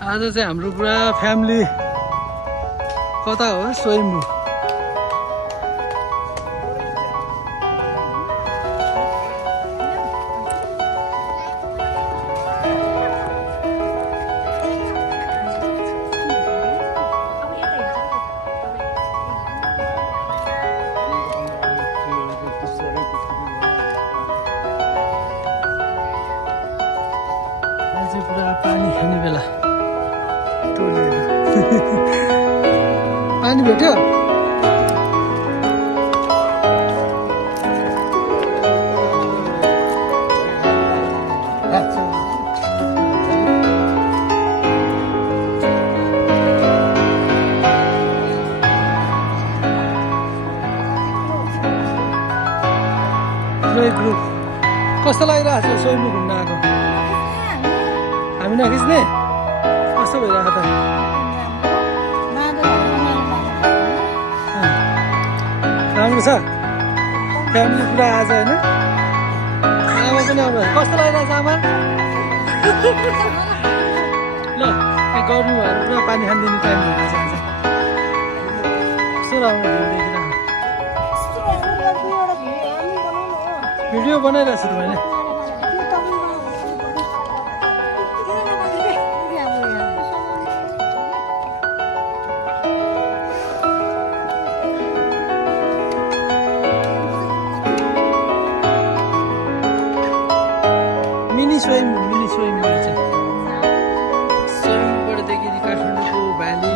आज चाहिँ हाम्रो पुरा फ्यामिली कता हो स्वयम्भू पानी खाने बेला पानी भेट्यो ग्रुप कस्तो लागिरहेको छ स्वयम्भू घुम्न आएको हामी नखिच्ने कस्तो भइरहेको त राम्रो छ फ्यामिली पुरा आज होइन आमा पनि अब कस्तो लागिरहेको छ आमा ल गर्नु भएर पुरा पानी खानिदिने टाइम भइरहेको छ आज कस्तो राम्रो भिडियो बनाइरहेको छु त मैले मिनी स्वयम्भू चाहिँ स्वयम्भूबाट देखिने काठमाडौँको भ्याली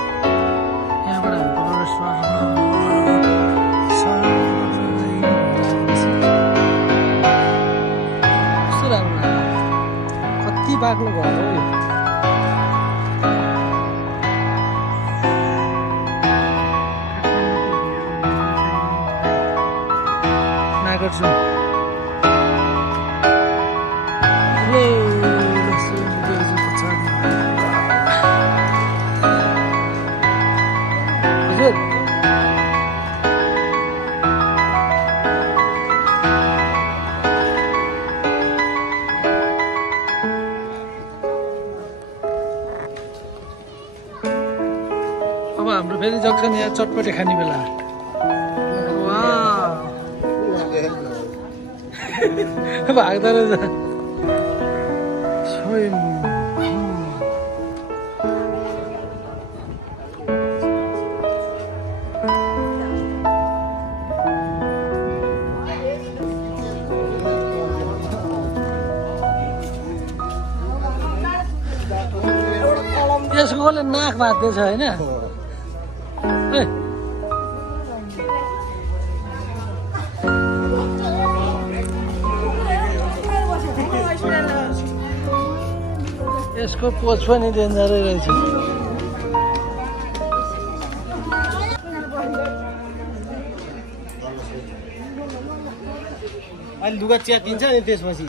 यहाँबाट हाम्रो कस्तो राम्रो कति बाक्लो घर हो यो नागार्जुन हजुर अब हाम्रो फेरि जक्सन यहाँ चटपटे खाने बेला भाग्दो रहेछ स्वयम्भू यसकोले नाक बाँध्दैछ होइन यसको पोछ पनि डेन्जरै रहेछ अहिले लुगा च्यातिन्छ नि त्यसपछि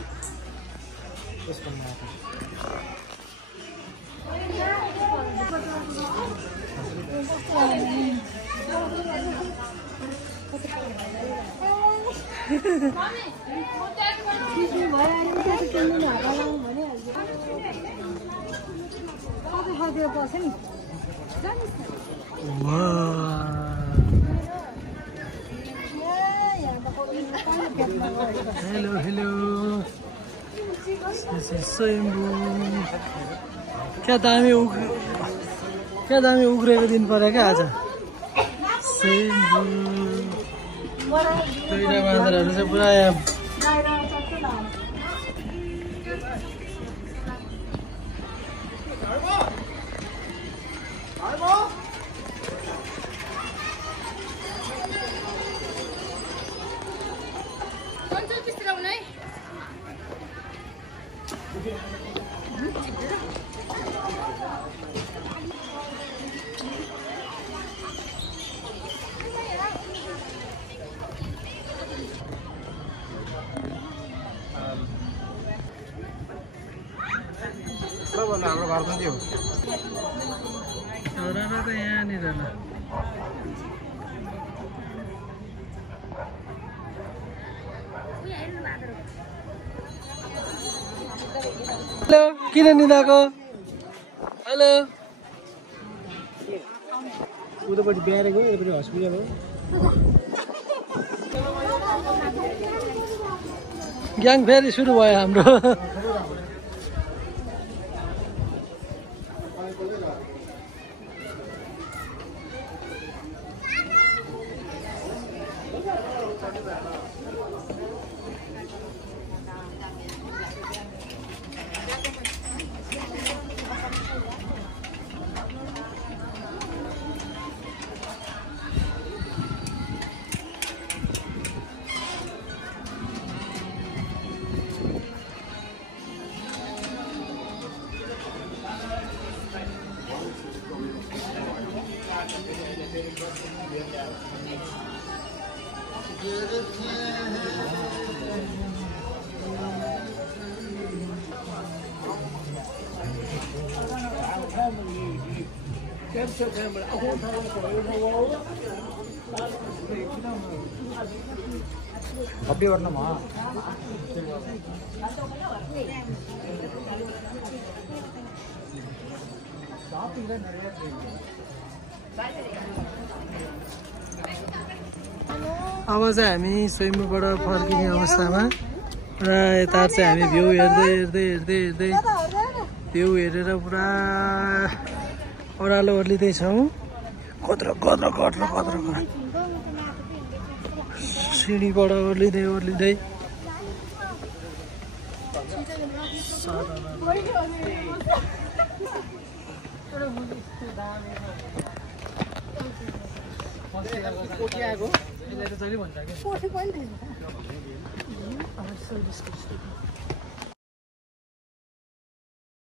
हेलो हेलो स्वयम्भू क्या दामी उग्रेको दिन पर्यो क्या आज स्वयम्भू दुईटा बाँदरहरू चाहिँ पुरा हाम्रो घर पनि हो त यहाँनिर ल हेलो किन निदाको हेलो उतापट्टि बिहार गयो यतापट्टि हस्पिटल हो ग्याङ फेरि सुरु भयो हाम्रो அப்படி வரணுமா अब चाहिँ हामी स्वयम्भूबाट फर्किने अवस्थामा र यता चाहिँ हामी भ्यू हेर्दै भ्यू हेरेर पुरा ओह्रालो ओर्लिँदैछौँ कत्रो सिँढीबाट ओर्लिँदै